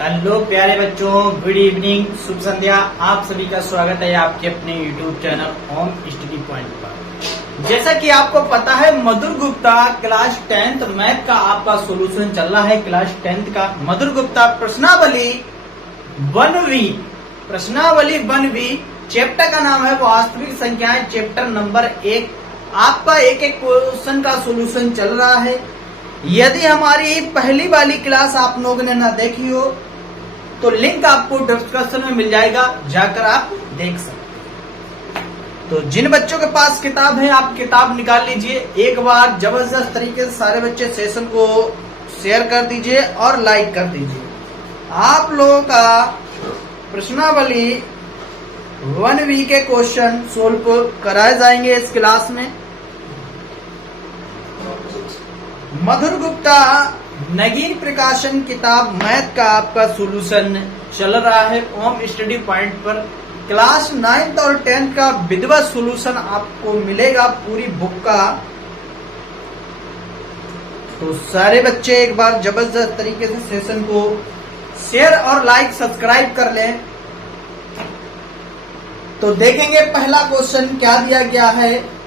Hello प्यारे बच्चों, good evening, शुभ संध्या। आप सभी का स्वागत है आपके अपने YouTube channel home study point पर। जैसा कि आपको पता है, मधुर गुप्ता क्लास 10th मैथ का आपका सॉल्यूशन चल रहा है। क्लास 10th का मधुर गुप्ता प्रश्नावली 1V, प्रश्नावली 1V चैप्टर का नाम है वास्तविक संख्याएं, चैप्टर नंबर 1। आपका एक एक क्वेश्चन का सॉल्यूशन चल रहा है। यदि हमारी पहली वाली क्लास आप लोगों ने ना देखी हो तो लिंक आपको डिस्क्रिप्शन में मिल जाएगा, जाकर आप देख सकते हैं। तो जिन बच्चों के पास किताब है, आप किताब निकाल लीजिए। एक बार जबरदस्त तरीके से सारे बच्चे सेशन को शेयर कर दीजिए और लाइक कर दीजिए। आप लोगों का प्रश्नावली 1V के क्वेश्चन सोल्व कराए जाएंगे इस क्लास में। मधुर गुप्ता नगीन प्रकाशन किताब मैथ का आपका सॉल्यूशन चल रहा है होम स्टडी पॉइंट पर। क्लास 9th और 10th का विधिवत सॉल्यूशन आपको मिलेगा पूरी बुक का। तो सारे बच्चे एक बार जबरदस्त तरीके से सेशन को शेयर और लाइक सब्सक्राइब कर लें। तो देखेंगे पहला क्वेश्चन क्या दिया गया है।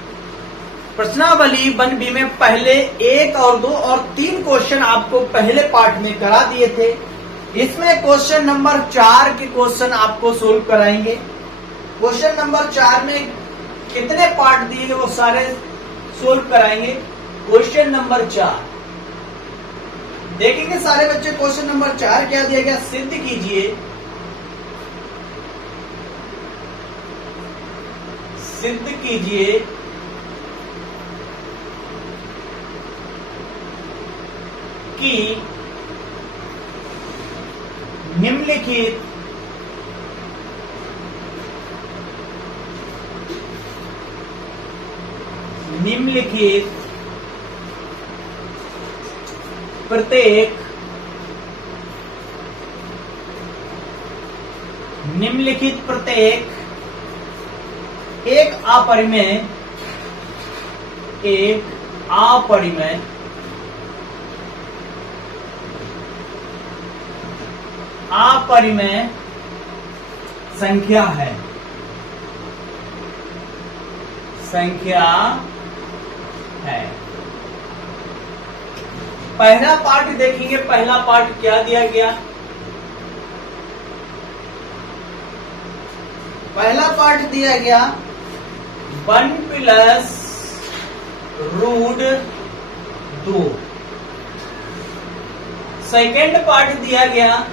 प्रश्नावली 1B में पहले 1 और 2 और 3 क्वेश्चन आपको पहले पार्ट में करा दिए थे। इसमें क्वेश्चन नंबर 4 के क्वेश्चन आपको सोल्व कराएंगे। क्वेश्चन नंबर 4 में कितने पार्ट दिए गए वो सारे सोल्व कराएंगे। क्वेश्चन नंबर 4 देखेंगे सारे बच्चे। क्वेश्चन नंबर 4 क्या दिया गया, सिद्ध कीजिए, सिद्ध कीजिए कि निम्नलिखित प्रत्येक एक अपरिमेय संख्या है। पहला पार्ट देखेंगे। पहला पार्ट क्या दिया गया। पहला पार्ट दिया गया 1 + √2। सेकेंड पार्ट दिया गया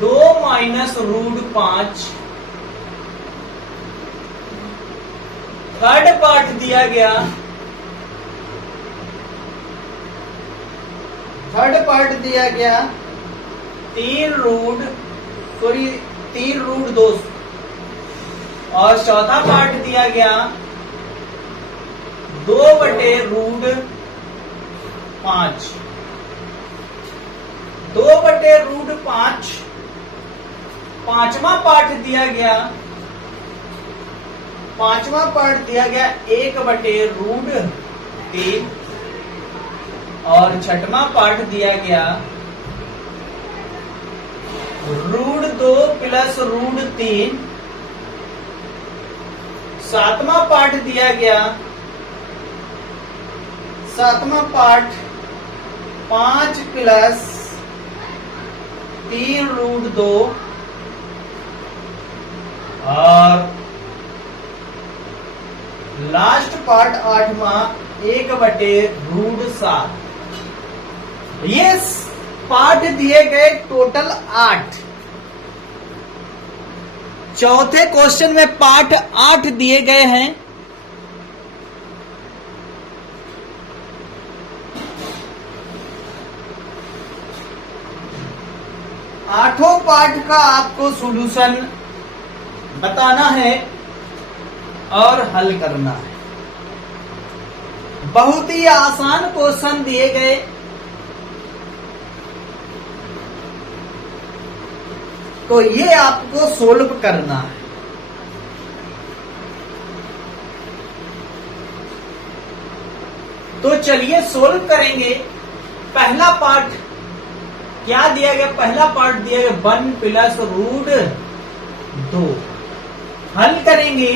2 - √5। थर्ड पार्ट दिया गया 3√2 और चौथा पार्ट दिया गया 2/√5। 2/√5। पांचवा पार्ट दिया गया 1/√3 और छठवां पार्ट दिया गया √2 + √3। सातवां पार्ट दिया गया 5 + 3√2 और लास्ट पार्ट 8वां 1/√7। ये पार्ट दिए गए टोटल 8। चौथे क्वेश्चन में पार्ट 8 दिए गए हैं। आठों पार्ट का आपको सॉल्यूशन बताना है और हल करना है। बहुत ही आसान क्वेश्चन दिए गए। तो ये आपको सोल्व करना है। तो चलिए सोल्व करेंगे। पहला पार्ट क्या दिया गया, पहला पार्ट दिया गया 1 प्लस रूट 2। हल करेंगे,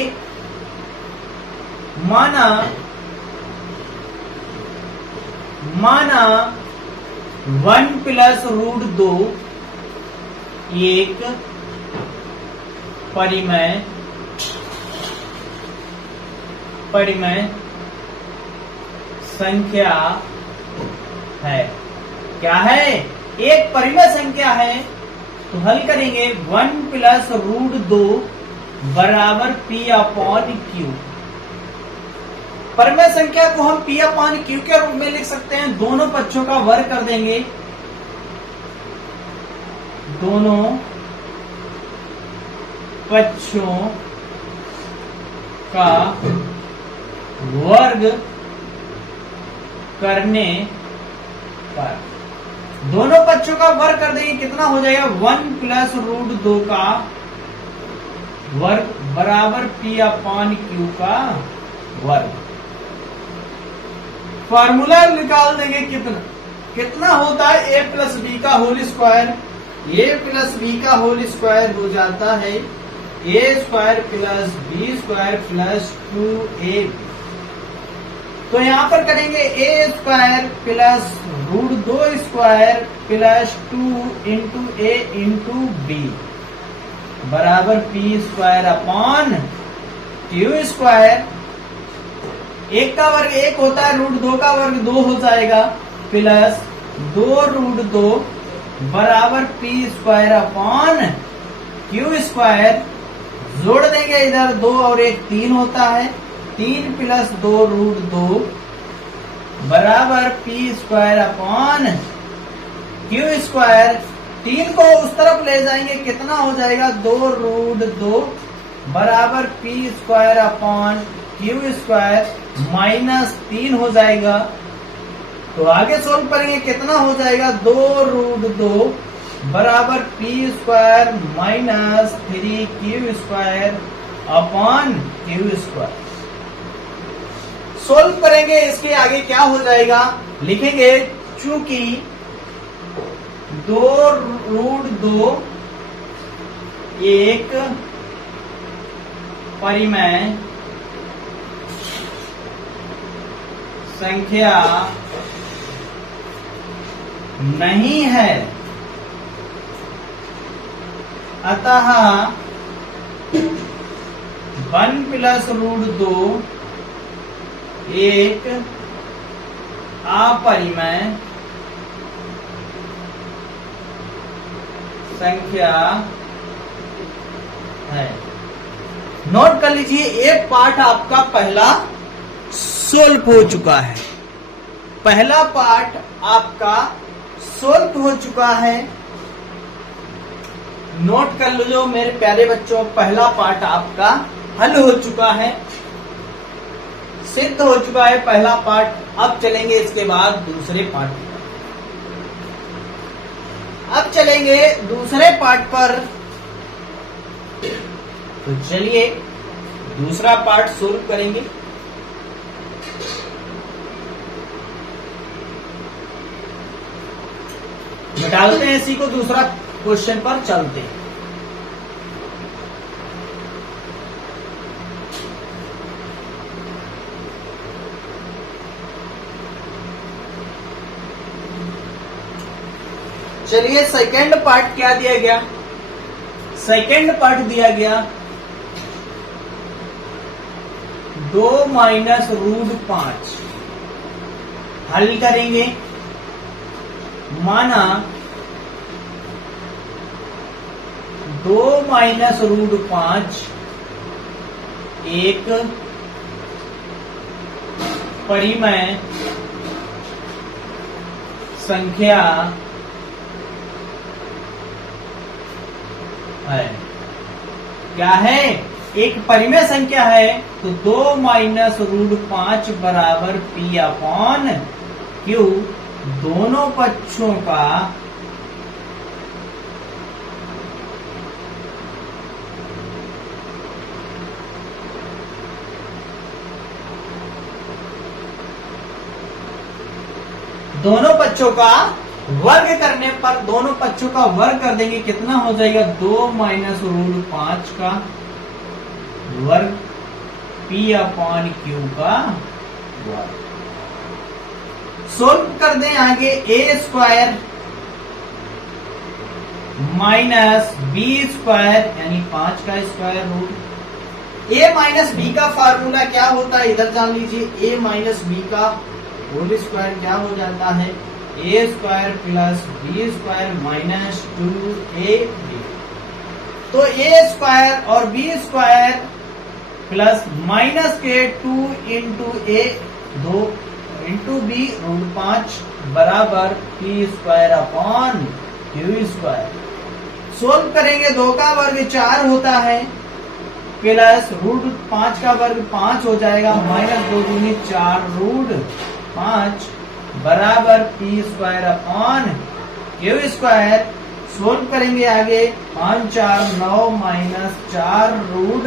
माना 1 प्लस रूट 2 एक परिमेय संख्या है। क्या है, एक परिमेय संख्या है। तो हल करेंगे 1 प्लस रूट 2 बराबर P अपॉन Q। परिमेय संख्या को हम P अपॉन Q के रूप में लिख सकते हैं। दोनों पक्षों का वर्ग कर देंगे, दोनों पक्षों का वर्ग करने पर, दोनों पक्षों का वर्ग कर देंगे, कितना हो जाएगा 1 प्लस रूट 2 का वर्ग बराबर P अपॉन Q का वर्ग। फार्मूला निकाल देंगे, कितना होता है a प्लस बी का whole square. a plus B का होल स्क्वायर हो जाता है a square plus B square plus 2ab। तो यहां पर करेंगे a square plus root 2 square plus 2 into a into B बराबर P square upon Q square. एक का वर्ग एक होता है, रूट 2 का वर्ग 2 हो जाएगा, प्लस 2 रूट 2 बराबर P square upon Q square. जोड़ देंगे, इधर 2 और 1 3 होता है, 3 प्लस 2 रूट 2 बराबर P square upon Q square. 3 को उस तरफ ले जाएंगे, कितना हो जाएगा 2 रूट 2 बराबर P square upon Q square minus 3 हो जाएगा। तो आगे सोल्व करेंगे, कितना हो जाएगा 2 रूट 2 बराबर P square minus 3Q square upon Q square. Solve करेंगे, इसके आगे क्या हो जाएगा, लिखेंगे चूंकि 2 रूट 2 एक परिमेय संख्या नहीं है, अतः 1 प्लस रूट 2 एक अपरिमेय संख्या है। नोट कर लीजिए, एक पार्ट आपका पहला सोल्व हो चुका है, पहला पार्ट आपका सोल्व हो चुका है। नोट कर लो मेरे प्यारे बच्चों, पहला पार्ट आपका हल हो चुका है, सिद्ध हो चुका है पहला पार्ट। अब चलेंगे इसके बाद दूसरे पार्ट पर। अब चलेंगे दूसरे पार्ट पर। तो चलिए दूसरा पार्ट सोल्व करेंगे। डालते हैं इसी को, दूसरा क्वेश्चन पर चलते हैं। चलिए सेकंड पार्ट क्या दिया गया, सेकंड पार्ट दिया गया 2 माइनस रूट 5। हल करेंगे, माना 2 माइनस रूट 5 एक परिमेय संख्या है। क्या है, एक परिमेय संख्या है। तो 2 माइनस रूट 5 बराबर P अपॉन Q, दोनों पक्षों का वर्ग करने पर दोनों पक्षों का वर्ग कर देंगे, कितना हो जाएगा 2 माइनस रूट 5 का वर्ग P अपॉन Q का वर्ग। सोल्व कर दें आगे a square minus b square यानी 5 का square root. a minus B का फार्मूला क्या होता है इधर जान लीजिए, a माइनस बी का होल स्क्वायर क्या हो जाता है a square plus b square minus 2ab। तो a स्क्वायर और b स्क्वायर प्लस माइनस के 2 into a 2 into B root 5 बराबर p square upon q square. Solve करेंगे 2 का वर्ग 4 होता है प्लस रूट 5 का वर्ग 5 हो जाएगा माइनस 2 दूनी 4 रूट 5 बराबर p square upon q square. Solve करेंगे आगे 5 4 9 माइनस 4 रूट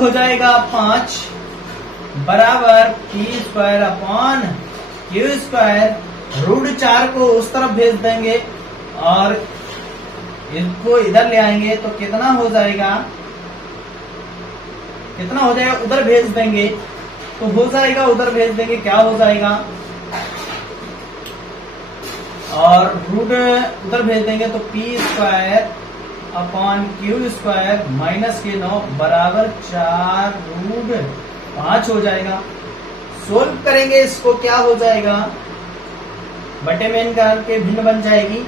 हो जाएगा 5 बराबर p square upon q square. Root 4 को उस तरफ भेज देंगे और इसको इधर ले आएंगे तो कितना हो जाएगा उधर भेज देंगे तो हो जाएगा, उधर भेज देंगे क्या हो जाएगा, और रूट उधर भेज देंगे तो p square upon q square minus के 9 बराबर 4 रूट 5 हो जाएगा। सोल्व करेंगे इसको क्या हो जाएगा, बटे में निकाल के भिन्न बन जाएगी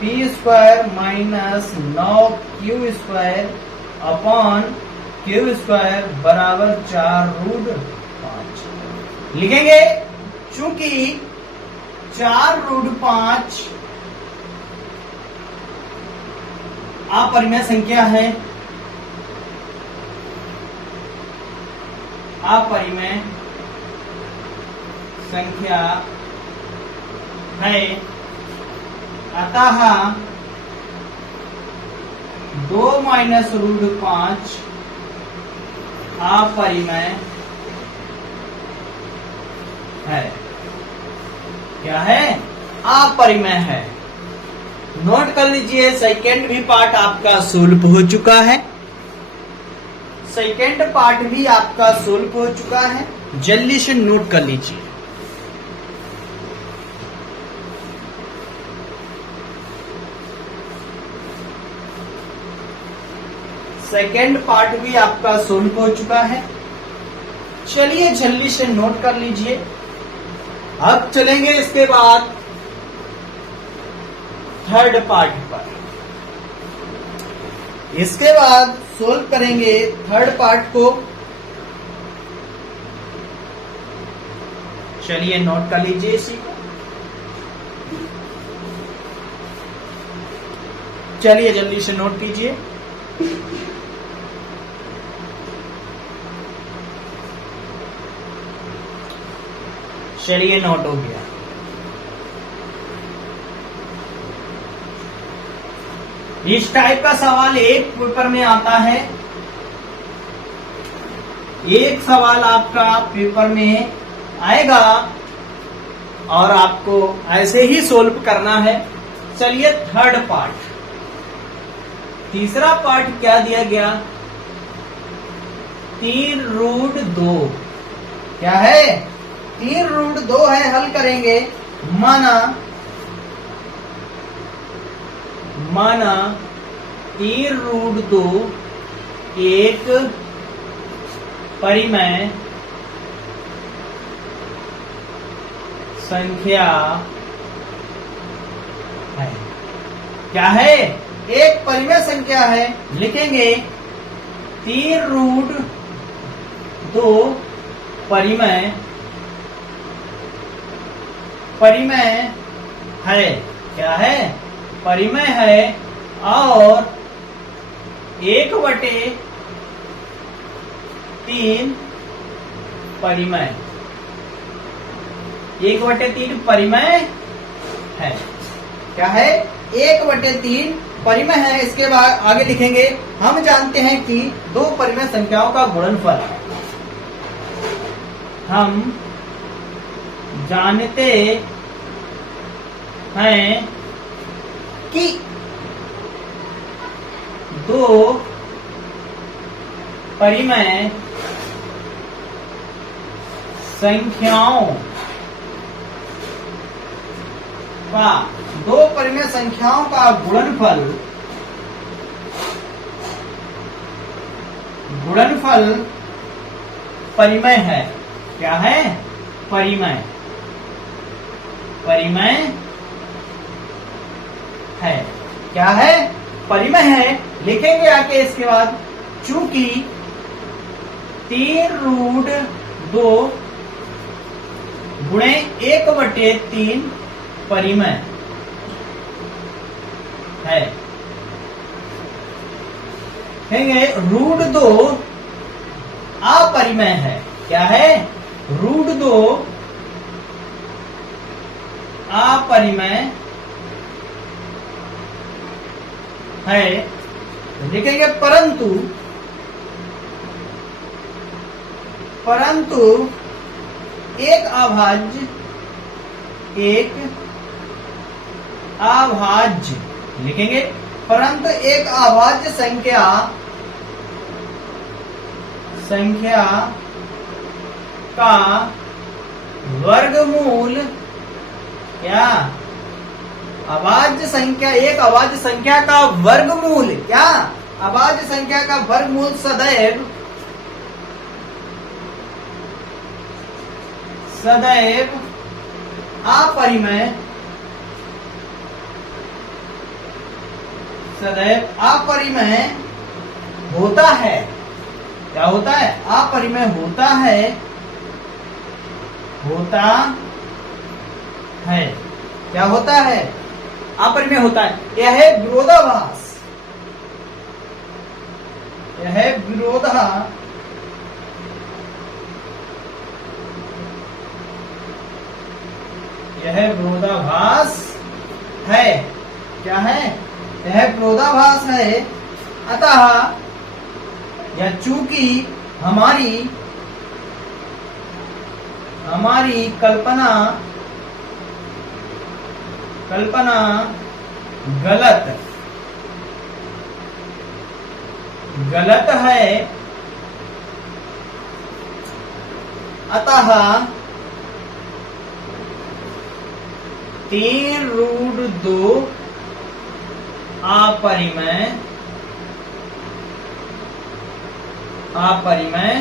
p square minus 9q square upon q square बराबर 4 रूट 5 लिखेंगे। चूंकि 4 रूट 5 अपरिमेय संख्या है, अपरिमेय संख्या है, अतः 2 माइनस रूट 5 अपरिमेय है। क्या है, अपरिमेय है। नोट कर लीजिए सेकेंड भी पार्ट आपका सोल्व हो चुका है, सेकेंड पार्ट भी आपका सोल्व हो चुका है, जल्दी से नोट कर लीजिए। सेकेंड पार्ट भी आपका सोल्व हो चुका है, चलिए जल्दी से नोट कर लीजिए। अब चलेंगे इसके बाद थर्ड पार्ट पर, इसके बाद सोल्व करेंगे थर्ड पार्ट को। चलिए नोट कर लीजिए इसी को, चलिए जल्दी से नोट कीजिए। चलिए नोट हो गया। इस टाइप का सवाल एक पेपर में आता है, एक सवाल आपका पेपर में आएगा और आपको ऐसे ही सोल्व करना है। चलिए थर्ड पार्ट, तीसरा पार्ट क्या दिया गया, 3 रूट 2 क्या है, 3 रूट 2 है, हल करेंगे। माना 3 रूट 2 एक परिमेय संख्या है। क्या है, एक परिमेय संख्या है। लिखेंगे 3 रूट 2 परिमेय है। क्या है, परिमेय है और 1/3 परिमेय, 1/3 परिमेय है। क्या है, 1/3 परिमेय है। इसके बाद आगे लिखेंगे, हम जानते हैं कि 2 परिमेय संख्याओं का गुणनफल, हम जानते हैं कि दो परिमेय संख्याओं का गुणनफल परिमेय है। क्या है? परिमेय है। क्या है? परिमेय है। लिखेंगे आके इसके बाद, चूंकि 3√2 गुणे 1/3 परिमेय है। कहेंगे √2 अपरिमेय है। क्या है? √2 अपरिमेय है। लिखेंगे परंतु एक अभाज्य लिखेंगे, परंतु एक अभाज्य संख्या का वर्गमूल, क्या? अभाज्य संख्या, एक अभाज्य संख्या का वर्गमूल, क्या? अभाज्य संख्या का वर्गमूल सदैव अपरिमेय होता है। क्या होता है? अपरिमेय होता है। क्या होता है? अपरिमेय होता है। यह है विरोधाभास। यह विरोधाभास है। क्या है? यह विरोधाभास है। अतः या चूंकि हमारी कल्पना गलत है, अतः 3√2 अपरिमेय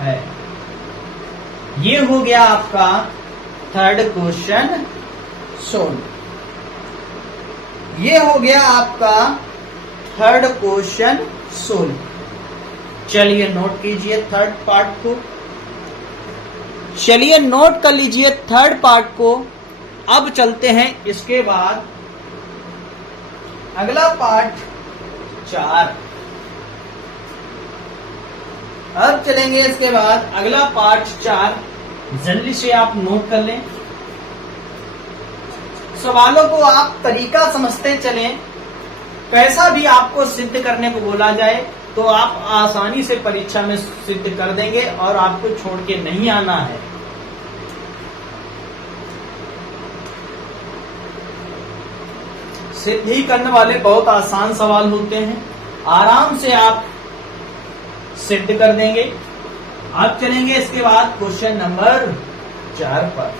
है। ये हो गया आपका थर्ड क्वेश्चन सोल्व। ये हो गया आपका थर्ड क्वेश्चन सोल्व। चलिए नोट कीजिए थर्ड पार्ट को। चलिए नोट कर लीजिए थर्ड पार्ट को। अब चलते हैं इसके बाद अगला पार्ट 4। अब चलेंगे इसके बाद अगला पार्ट 4। जल्दी से आप नोट कर लें। सवालों को आप तरीका समझते चलें। कैसा भी आपको सिद्ध करने को बोला जाए तो आप आसानी से परीक्षा में सिद्ध कर देंगे और आपको छोड़ के नहीं आना है। सिद्ध ही करने वाले बहुत आसान सवाल होते हैं, आराम से आप सिद्ध कर देंगे। अब चलेंगे इसके बाद क्वेश्चन नंबर 4 पर।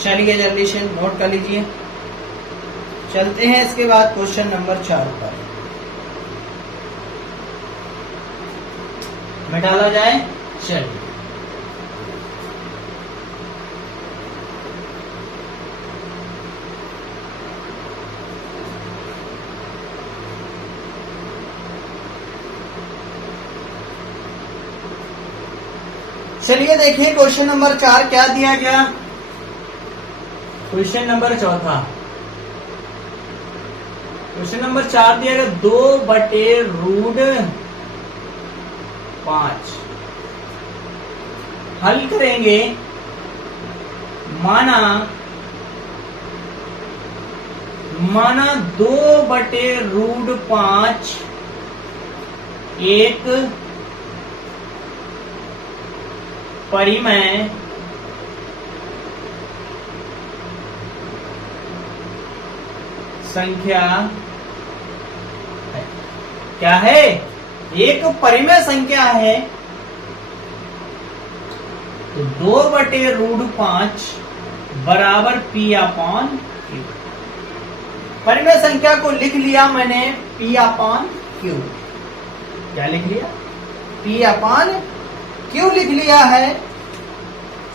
चलिए जल्दी से नोट कर लीजिए। चलते हैं इसके बाद क्वेश्चन नंबर 4 पर। मिटाला जाए। चलिए चलिए देखिए क्वेश्चन नंबर 4 क्या दिया गया। क्वेश्चन नंबर 4 क्वेश्चन नंबर 4 दिया गया 2/√5। हल करेंगे। माना 2/√5 एक परिमेय संख्या है। क्या है? एक परिमेय संख्या है। तो 2/√5 बराबर P/Q। परिमेय संख्या को लिख लिया मैंने P/Q। क्या लिख लिया? P/Q लिख लिया है।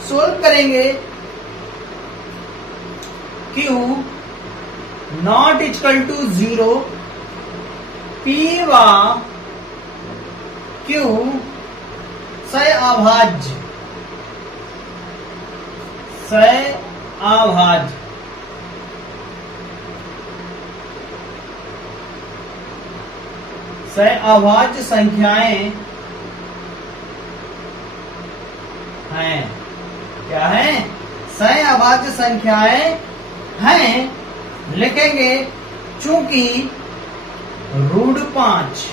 सोल्व करेंगे। Q not equal to 0, P/Q सह-अभाज्य। सह-अभाज्य संख्याएं हैं। क्या है? सह-अभाज्य संख्याएं हैं। लिखेंगे चूंकि √5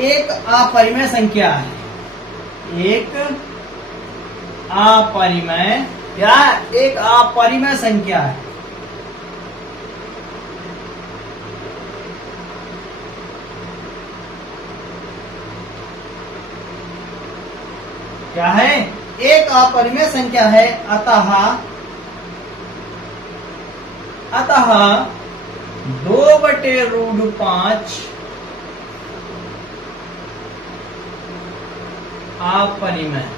एक अपरिमेय संख्या है। एक अपरिमेय संख्या है। क्या है? एक अपरिमेय संख्या है। अतः 2/√5 अपरिमेय।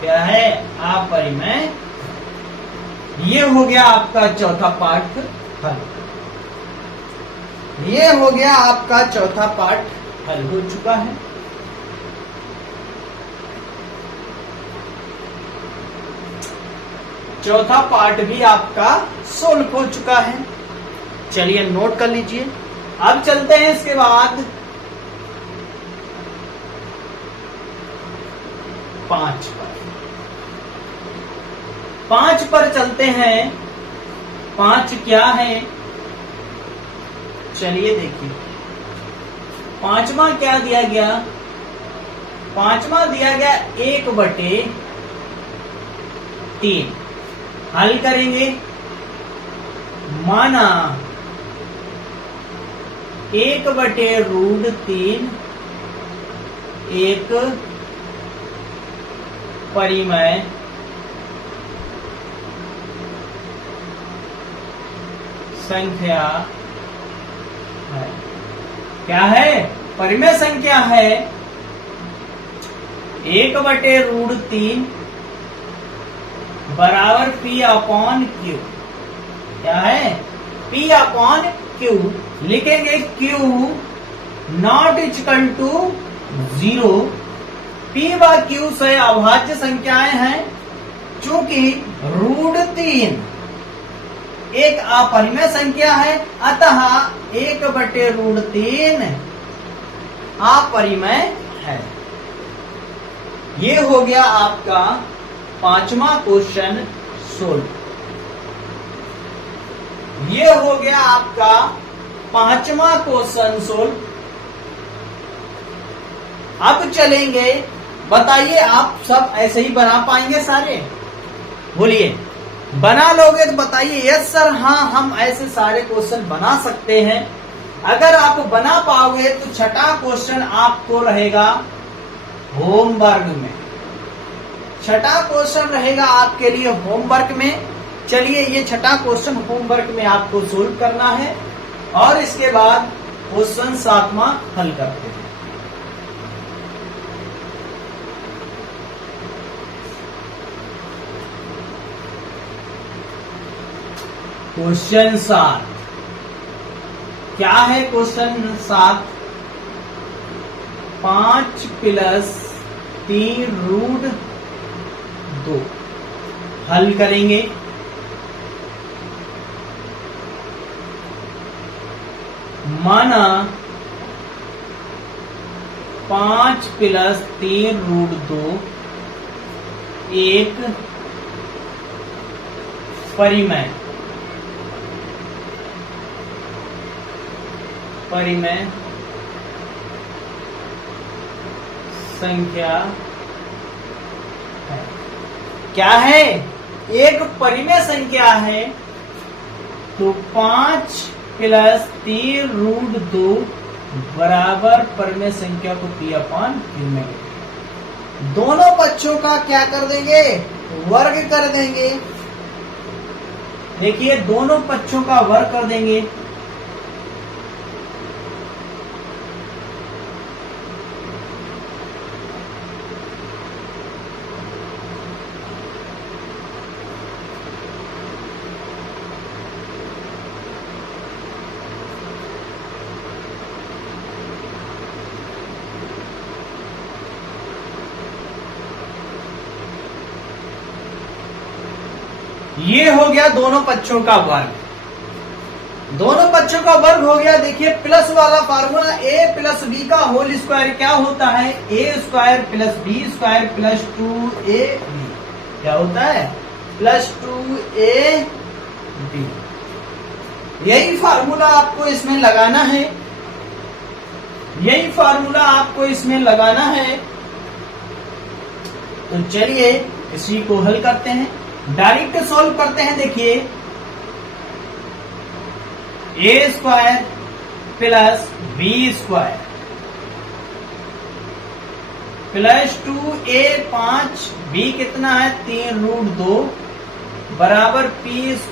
क्या है? अपरिमेय। ये हो गया आपका चौथा पार्ट हल। ये हो गया आपका चौथा पार्ट हल हो चुका है। चौथा पार्ट भी आपका सोल्व हो चुका है। चलिए नोट कर लीजिए। अब चलते हैं इसके बाद 5 पर। 5 पर चलते हैं। 5 क्या है? चलिए देखिए। 5वां क्या दिया गया? 5वां दिया गया 1/3। हल करेंगे। माना 1/√3 एक परिमेय संख्या है। क्या है? परिमेय संख्या है। 1/√3 बराबर P/Q। क्या है? P/Q। लिखेंगे Q not equal to 0। P/Q से अभाज्य संख्याएं हैं। चूंकि √3 एक अपरिमेय संख्या है, अतः 1/√3 अपरिमेय है। ये हो गया आपका 5वां क्वेश्चन सोल्व। ये हो गया आपका 5वां क्वेश्चन सोल्व। अब चलेंगे। बताइए आप सब ऐसे ही बना पाएंगे सारे? बोलिए, बना लोगे तो बताइए यस सर, हाँ हम ऐसे सारे क्वेश्चन बना सकते हैं। अगर आप बना पाओगे तो छठा क्वेश्चन आपको रहेगा होमवर्क में। छठा क्वेश्चन रहेगा आपके लिए होमवर्क में। चलिए ये छठा क्वेश्चन होमवर्क में आपको सोल्व करना है और इसके बाद क्वेश्चन 7वां हल करते हैं। क्वेश्चन 7 क्या है? क्वेश्चन 7 5 + 3√2 हल करेंगे। माना 5 + 3√2 एक परिमेय संख्या है। क्या है? एक परिमेय संख्या है। तो 5 + 3√2 बराबर परिमेय संख्या को P/Q में दोनों पक्षों का क्या कर देंगे? वर्ग कर देंगे। देखिए दोनों पक्षों का वर्ग कर देंगे। ये हो गया दोनों पक्षों का वर्ग। दोनों पक्षों का वर्ग हो गया। देखिए प्लस वाला फार्मूला a + b का होल स्क्वायर क्या होता है? a² + b² + 2ab क्या होता है? +2ab। यही फार्मूला आपको इसमें लगाना है। यही फार्मूला आपको इसमें लगाना है। तो चलिए इसी को हल करते हैं। डायरेक्ट सॉल्व करते हैं। देखिए a² + b² + 2a 5 b कितना है? 3√2 बराबर P²/Q²।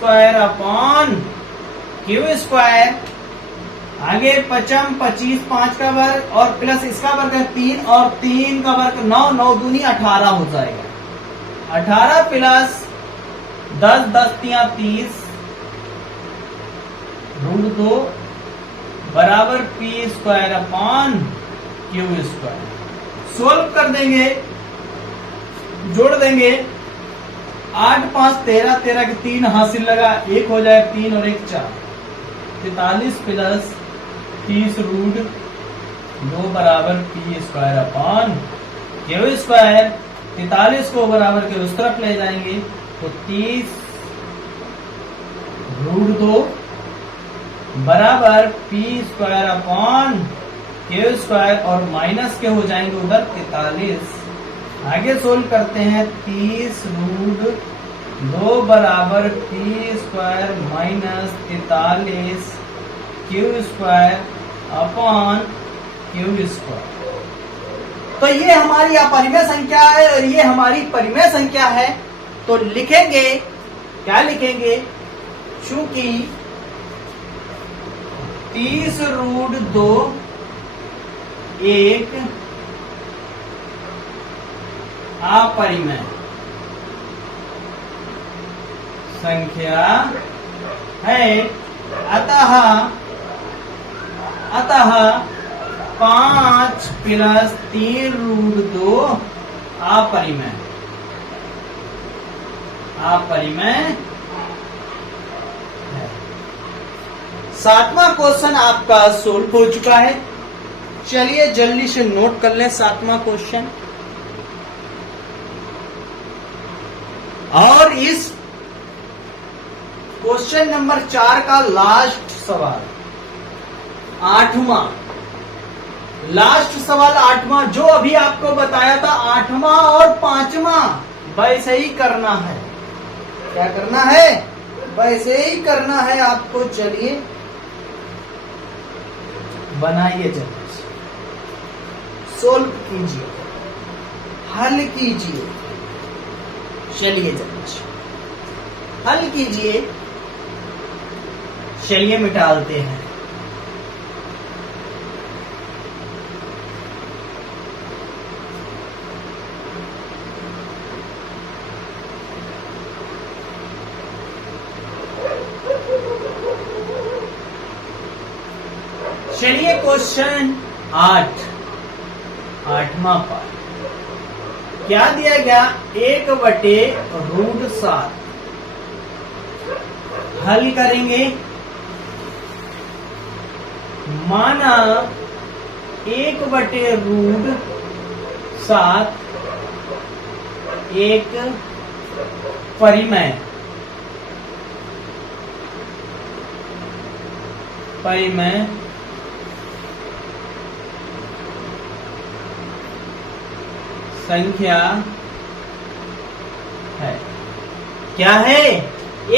आगे 5 25 5 का वर्ग और प्लस इसका वर्ग है 3 और 3 का वर्ग 9 9 दूनी 18 हो जाएगा। 18 + 10 10 × 30 √2 बराबर P²/Q²। सोल्व कर देंगे, जोड़ देंगे। 8 5 13 13 के 3 हासिल लगा, 1 हो जाए 3 और 1 4। 43 + 30√2 बराबर P²/Q²। 43 को बराबर के उस तरफ ले जाएंगे तो 30√2 बराबर P²/Q² और माइनस के हो जाएंगे उधर 43। आगे सोल्व करते हैं। 30√2 बराबर P² - 43 Q²/Q²। तो ये हमारी अपरिमेय संख्या है और ये हमारी परिमेय संख्या है। तो लिखेंगे, क्या लिखेंगे? चूंकि 30√2 एक अपरिमेय संख्या है, अतः 5 + 3√2 अपरिमेय है। 7वां क्वेश्चन आपका सोल्व हो चुका है। चलिए जल्दी से नोट कर लें 7वां क्वेश्चन। और इस क्वेश्चन नंबर 4 का लास्ट सवाल, 8वां लास्ट सवाल 8वां, जो अभी आपको बताया था 8वां और 5वां वैसे ही करना है। क्या करना है? वैसे ही करना है आपको। चलिए बनाइए, जल्दी से सोल्व कीजिए, हल कीजिए। चलिए जल्दी से हल कीजिए। चलिए मिटाते हैं। क्वेश्चन 8, 8वां पार्ट क्या दिया गया 1/√7 हल करेंगे। माना 1/√7 एक परिमेय संख्या है। क्या है?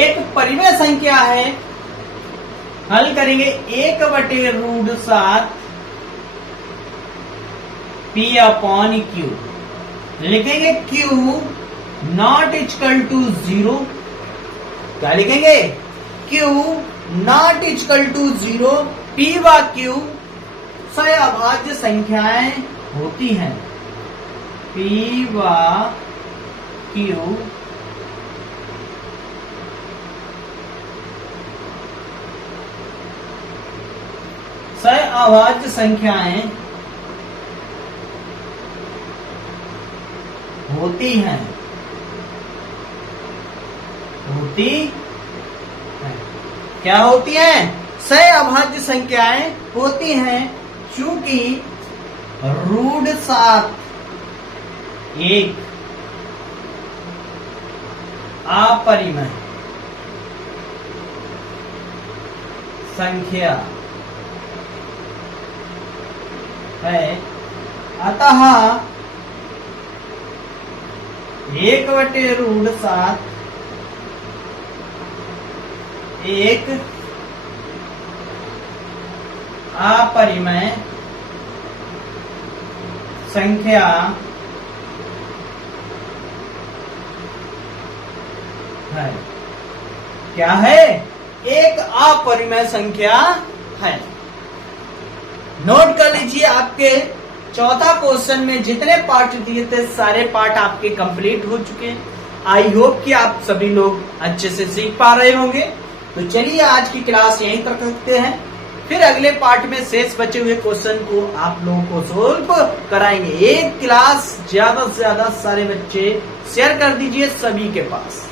एक परिमेय संख्या है। हल करेंगे 1/√7 P/Q। लिखेंगे Q नॉट इक्वल टू 0। क्या लिखेंगे? Q not equal to 0 P/Q सहअभाज्य संख्याएं होती हैं। P/Q सहअभाज्य संख्याएं होती हैं। क्या होती हैं? सहअभाज्य संख्याएं होती हैं, चूंकि √7 एक अपरिमेय संख्या है। अतः 1/√7 एक अपरिमेय संख्या है। क्या है? एक अपरिमेय संख्या है। नोट कर लीजिए, आपके चौथा क्वेश्चन में जितने पार्ट दिए थे सारे पार्ट आपके कंप्लीट हो चुके हैं। आई होप कि आप सभी लोग अच्छे से सीख पा रहे होंगे। तो चलिए आज की क्लास यहीं तक रखते हैं, फिर अगले पार्ट में शेष बचे हुए क्वेश्चन को आप लोगों को सोल्व कराएंगे। एक क्लास ज्यादा से ज्यादा सारे बच्चे शेयर कर दीजिए सभी के पास।